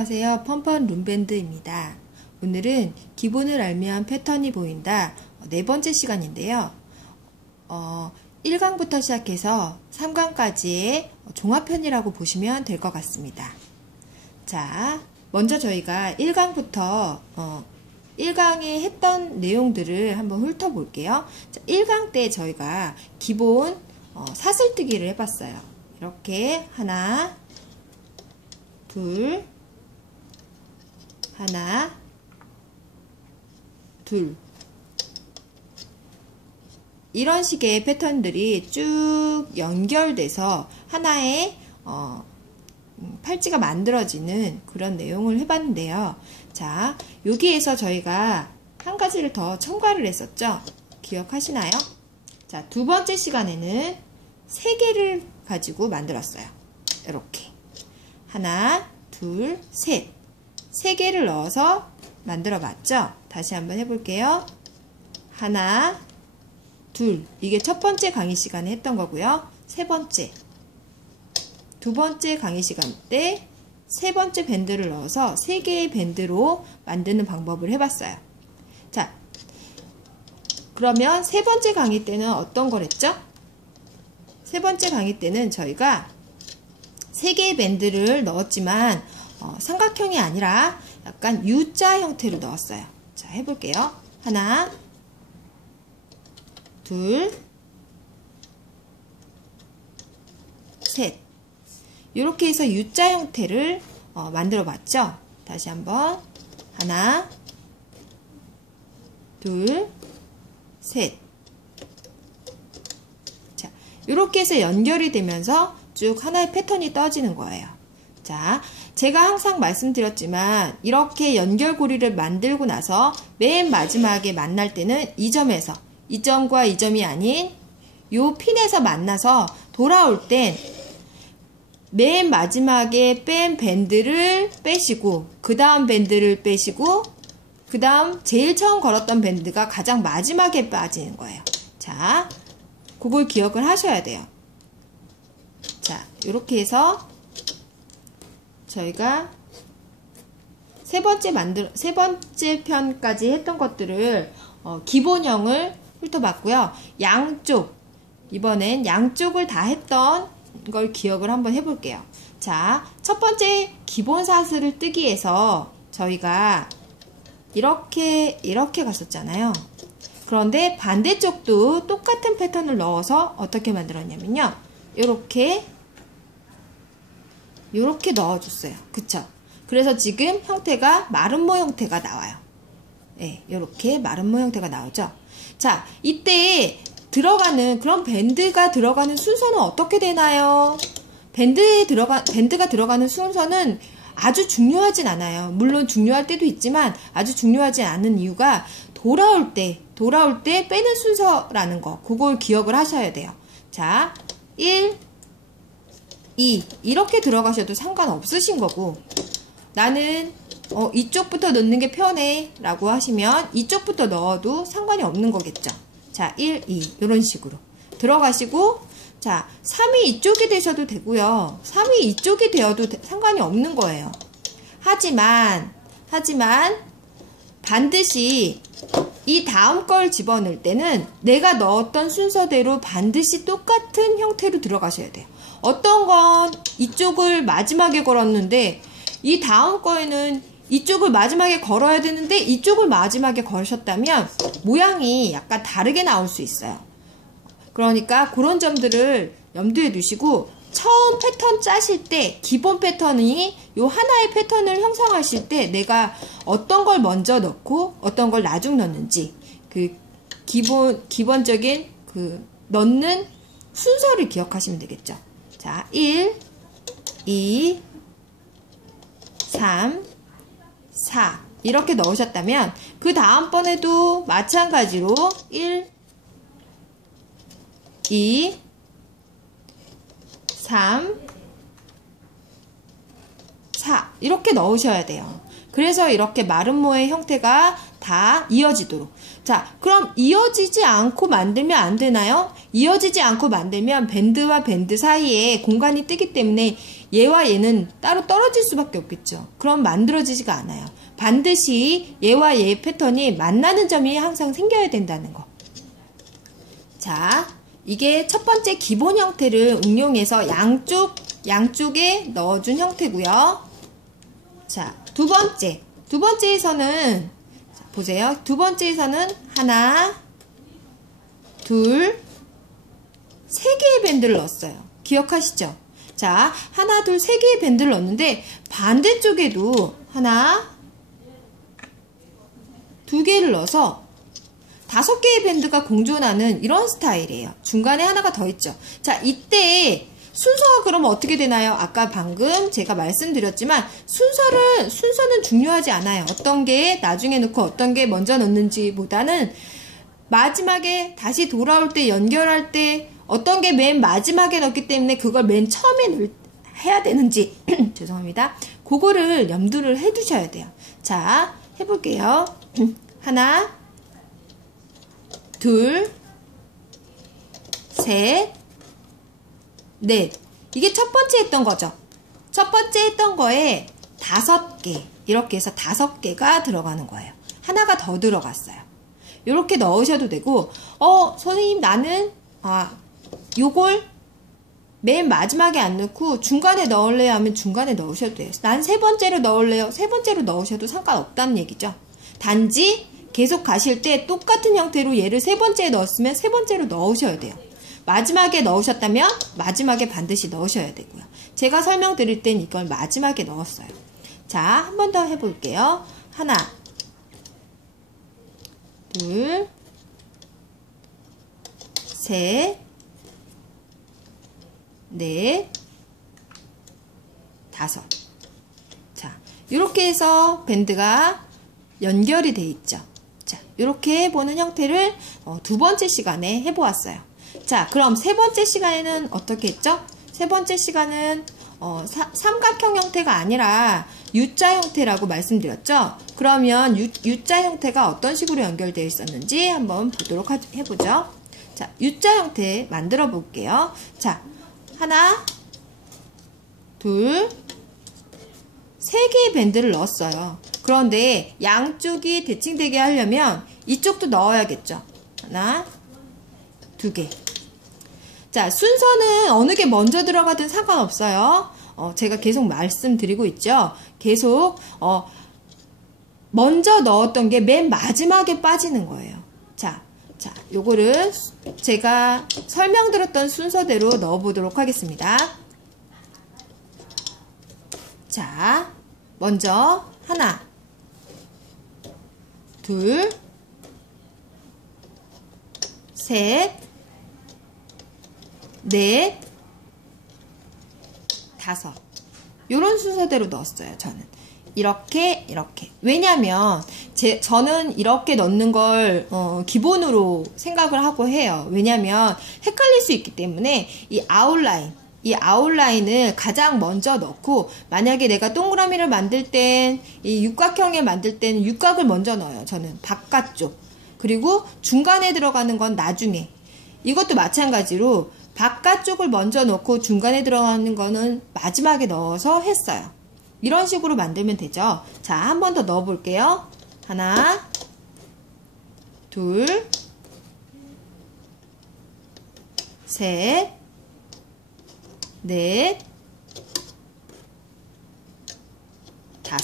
안녕하세요. 펀펀 룸밴드입니다. 오늘은 기본을 알면 패턴이 보인다 네 번째 시간인데요. 1강부터 시작해서 3강까지의 종합편이라고 보시면 될 것 같습니다. 자, 먼저 저희가 1강부터 1강에 했던 내용들을 한번 훑어볼게요. 1강 때 저희가 기본 사슬뜨기를 해봤어요. 이렇게 하나, 둘, 하나, 둘. 이런 식의 패턴들이 쭉 연결돼서 하나의 팔찌가 만들어지는 그런 내용을 해봤는데요. 자, 여기에서 저희가 한 가지를 더 첨가를 했었죠. 기억하시나요? 자, 두 번째 시간에는 3개를 가지고 만들었어요. 이렇게 하나, 둘, 셋. 3개를 넣어서 만들어 봤죠? 다시 한번 해볼게요. 하나, 둘. 이게 첫 번째 강의 시간에 했던 거고요. 세 번째. 두 번째 강의 시간 때 세 번째 밴드를 넣어서 3개의 밴드로 만드는 방법을 해봤어요. 자, 그러면 세 번째 강의 때는 어떤 걸 했죠? 세 번째 강의 때는 저희가 3개의 밴드를 넣었지만 삼각형이 아니라 약간 U자 형태로 넣었어요. 자, 해볼게요. 하나, 둘, 셋. 이렇게 해서 U자 형태를 만들어 봤죠. 다시 한번 하나, 둘, 셋. 자, 이렇게 해서 연결이 되면서 쭉 하나의 패턴이 떠지는 거예요. 자, 제가 항상 말씀드렸지만 이렇게 연결고리를 만들고 나서 맨 마지막에 만날 때는 이 점에서, 이 점과 이 점이 아닌 요 핀에서 만나서 돌아올 땐 맨 마지막에 뺀 밴드를 빼시고 그 다음 밴드를 빼시고 그 다음 제일 처음 걸었던 밴드가 가장 마지막에 빠지는 거예요. 자, 그걸 기억을 하셔야 돼요. 자, 이렇게 해서 저희가 세 번째 편까지 했던 것들을 기본형을 훑어봤고요. 양쪽, 이번엔 양쪽을 다 했던 걸 기억을 한번 해볼게요. 자, 첫 번째 기본 사슬을 뜨기에서 저희가 이렇게 갔었잖아요. 그런데 반대쪽도 똑같은 패턴을 넣어서 어떻게 만들었냐면요. 이렇게 넣어줬어요. 그쵸? 그래서 지금 형태가 마름모 형태가 나와요. 네, 이렇게 마름모 형태가 나오죠. 자, 이때 그런 밴드가 들어가는 순서는 어떻게 되나요? 밴드가 들어가는 순서는 아주 중요하진 않아요. 물론 중요할 때도 있지만 아주 중요하지 않은 이유가 돌아올 때 빼는 순서라는 거, 그걸 기억을 하셔야 돼요. 자, 1, 2 이렇게 들어가셔도 상관없으신 거고, 나는 이쪽부터 넣는 게 편해 라고 하시면 이쪽부터 넣어도 상관이 없는 거겠죠. 자, 1, 2 이런 식으로 들어가시고, 자, 3이 이쪽이 되셔도 되고요. 3이 이쪽이 되어도 상관이 없는 거예요. 하지만 반드시 이 다음 걸 집어넣을 때는 내가 넣었던 순서대로 반드시 똑같은 형태로 들어가셔야 돼요. 어떤 건 이쪽을 마지막에 걸었는데 이 다음 거에는 이쪽을 마지막에 걸어야 되는데 이쪽을 마지막에 걸으셨다면 모양이 약간 다르게 나올 수 있어요. 그러니까 그런 점들을 염두에 두시고 처음 패턴 짜실 때 기본 패턴이 요 하나의 패턴을 형성하실 때 내가 어떤 걸 먼저 넣고 어떤 걸 나중 넣는지 그 기본적인 그 넣는 순서를 기억하시면 되겠죠. 자, 1, 2, 3, 4 이렇게 넣으셨다면 그 다음번에도 마찬가지로 1, 2, 3, 4 이렇게 넣으셔야 돼요. 그래서 이렇게 마른 모의 형태가 다 이어지도록. 자, 그럼 이어지지 않고 만들면 안 되나요? 이어지지 않고 만들면 밴드와 밴드 사이에 공간이 뜨기 때문에 얘와 얘는 따로 떨어질 수밖에 없겠죠. 그럼 만들어지지가 않아요. 반드시 얘와 얘의 패턴이 만나는 점이 항상 생겨야 된다는 거. 자, 이게 첫 번째 기본 형태를 응용해서 양쪽에 넣어준 형태고요. 자, 두 번째에서는 보세요. 두 번째에서는 하나, 둘, 세 개의 밴드를 넣었어요. 기억하시죠? 자, 하나, 둘, 세 개의 밴드를 넣었는데 반대쪽에도 하나, 두 개를 넣어서 5개의 밴드가 공존하는 이런 스타일이에요. 중간에 하나가 더 있죠. 자, 이때 순서가 그러면 어떻게 되나요? 아까 방금 제가 말씀드렸지만 순서는 중요하지 않아요. 어떤 게 나중에 넣고 어떤 게 먼저 넣는지 보다는 마지막에 다시 돌아올 때 연결할 때 어떤 게 맨 마지막에 넣기 때문에 그걸 맨 처음에 해야 되는지 죄송합니다. 그거를 염두를 해 두셔야 돼요. 자, 해볼게요. 하나, 둘, 셋, 넷. 이게 첫 번째 했던 거죠. 첫 번째 했던 거에 5개. 이렇게 해서 5개가 들어가는 거예요. 하나가 더 들어갔어요. 이렇게 넣으셔도 되고, 선생님 나는, 요걸 맨 마지막에 안 넣고 중간에 넣을래요 하면 중간에 넣으셔도 돼요. 난 세 번째로 넣을래요. 세 번째로 넣으셔도 상관없다는 얘기죠. 단지 계속 가실 때 똑같은 형태로 얘를 세 번째에 넣었으면 세 번째로 넣으셔야 돼요. 마지막에 넣으셨다면 마지막에 반드시 넣으셔야 되고요. 제가 설명드릴 땐 이걸 마지막에 넣었어요. 자, 한 번 더 해볼게요. 하나, 둘, 셋, 넷, 5. 자, 이렇게 해서 밴드가 연결이 돼 있죠. 자, 이렇게 해보는 형태를 두 번째 시간에 해보았어요. 자, 그럼 세 번째 시간에는 어떻게 했죠? 세 번째 시간은 삼각형 형태가 아니라 U자 형태라고 말씀드렸죠? 그러면 U자 형태가 어떤 식으로 연결되어 있었는지 한번 보도록 해보죠. 자, U자 형태 만들어 볼게요. 자, 하나, 둘, 세 개의 밴드를 넣었어요. 그런데 양쪽이 대칭되게 하려면 이쪽도 넣어야겠죠. 하나, 2개. 자, 순서는 어느 게 먼저 들어가든 상관없어요. 제가 계속 말씀드리고 있죠. 계속 먼저 넣었던 게 맨 마지막에 빠지는 거예요. 자, 요거를 제가 설명드렸던 순서대로 넣어보도록 하겠습니다. 자, 먼저 하나, 둘, 셋, 넷, 5. 요런 순서대로 넣었어요, 저는. 이렇게. 왜냐면, 저는 이렇게 넣는 걸, 기본으로 생각을 하고 해요. 왜냐면, 헷갈릴 수 있기 때문에, 이 아웃라인을 가장 먼저 넣고, 만약에 내가 동그라미를 만들 땐, 이 육각형을 만들 때는 육각을 먼저 넣어요. 저는 바깥쪽. 그리고 중간에 들어가는 건 나중에. 이것도 마찬가지로, 바깥쪽을 먼저 넣고 중간에 들어가는 거는 마지막에 넣어서 했어요. 이런 식으로 만들면 되죠. 자, 한 번 더 넣어 볼게요. 하나, 둘, 셋, 넷, 5.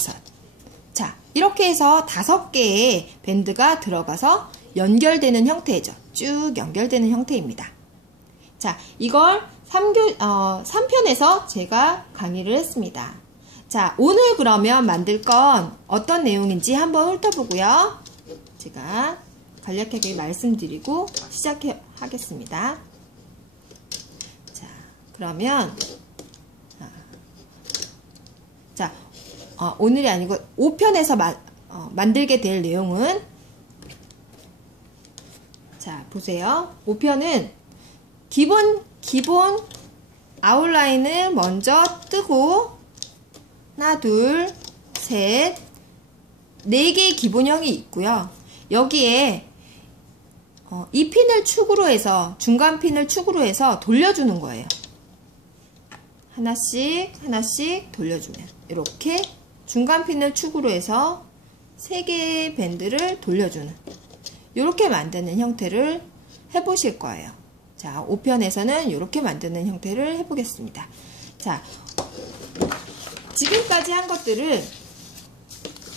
자, 이렇게 해서 5개의 밴드가 들어가서 연결되는 형태죠. 쭉 연결되는 형태입니다. 자, 이걸 3편에서 제가 강의를 했습니다. 자, 오늘 그러면 만들 건 어떤 내용인지 한번 훑어보고요. 제가 간략하게 말씀드리고 시작하겠습니다. 자, 그러면 오늘이 아니고 5편에서 만들게 될 내용은 자, 보세요. 5편은 기본 아웃라인을 먼저 뜨고 하나, 둘, 셋, 4개의 기본형이 있고요. 여기에 이 핀을 축으로 해서, 중간 핀을 축으로 해서 돌려주는 거예요. 하나씩 하나씩 돌려주면 이렇게 중간 핀을 축으로 해서 3개의 밴드를 돌려주는, 이렇게 만드는 형태를 해보실 거예요. 자, 5편에서는 이렇게 만드는 형태를 해보겠습니다. 자, 지금까지 한 것들을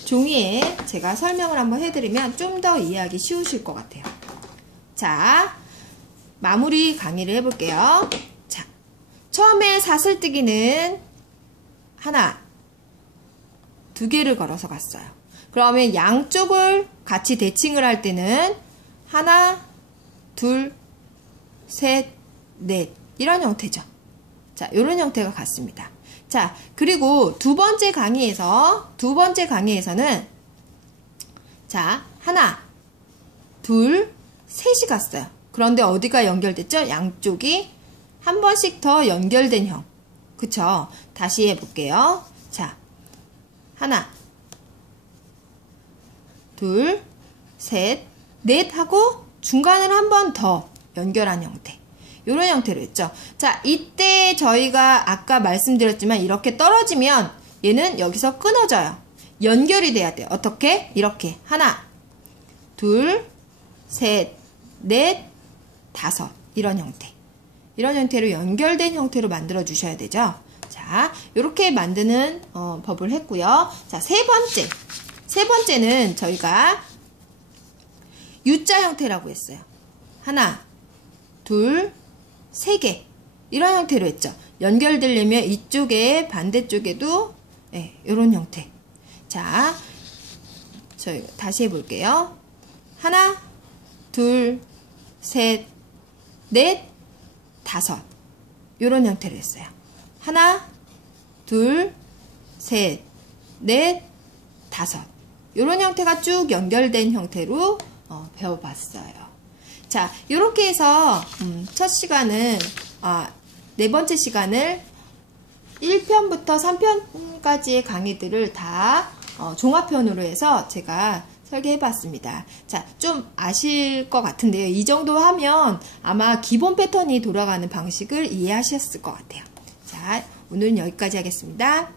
종이에 제가 설명을 한번 해드리면 좀 더 이해하기 쉬우실 것 같아요. 자, 마무리 강의를 해볼게요. 자, 처음에 사슬뜨기는 하나, 2개를 걸어서 갔어요. 그러면 양쪽을 같이 대칭을 할 때는 하나, 둘, 셋, 넷, 이런 형태죠. 자, 이런 형태가 같습니다. 자, 그리고 두 번째 강의에서는 자, 하나, 둘, 셋이 갔어요. 그런데 어디가 연결됐죠? 양쪽이 한 번씩 더 연결된 형. 그쵸? 다시 해볼게요. 자, 하나, 둘, 셋, 넷 하고 중간을 한 번 더 연결한 형태. 이런 형태로 했죠. 자, 이때 저희가 아까 말씀드렸지만 이렇게 떨어지면 얘는 여기서 끊어져요. 연결이 돼야 돼요. 어떻게? 이렇게 하나, 둘, 셋, 넷, 다섯, 이런 형태. 이런 형태로 연결된 형태로 만들어 주셔야 되죠. 자, 이렇게 만드는 법을 했고요. 자, 세 번째는 저희가 U자 형태라고 했어요. 하나, 둘, 3개, 이런 형태로 했죠. 연결되려면 이쪽에 반대쪽에도 이런 형태. 자, 저희 다시 해볼게요. 하나, 둘, 셋, 넷, 다섯, 이런 형태로 했어요. 하나, 둘, 셋, 넷, 다섯, 이런 형태가 쭉 연결된 형태로 배워봤어요. 자, 이렇게 해서 첫 시간은 네 번째 시간을 1편부터 3편까지의 강의들을 다 종합편으로 해서 제가 설계해봤습니다. 자, 좀 아실 것 같은데요. 이 정도 하면 아마 기본 패턴이 돌아가는 방식을 이해하셨을 것 같아요. 자, 오늘은 여기까지 하겠습니다.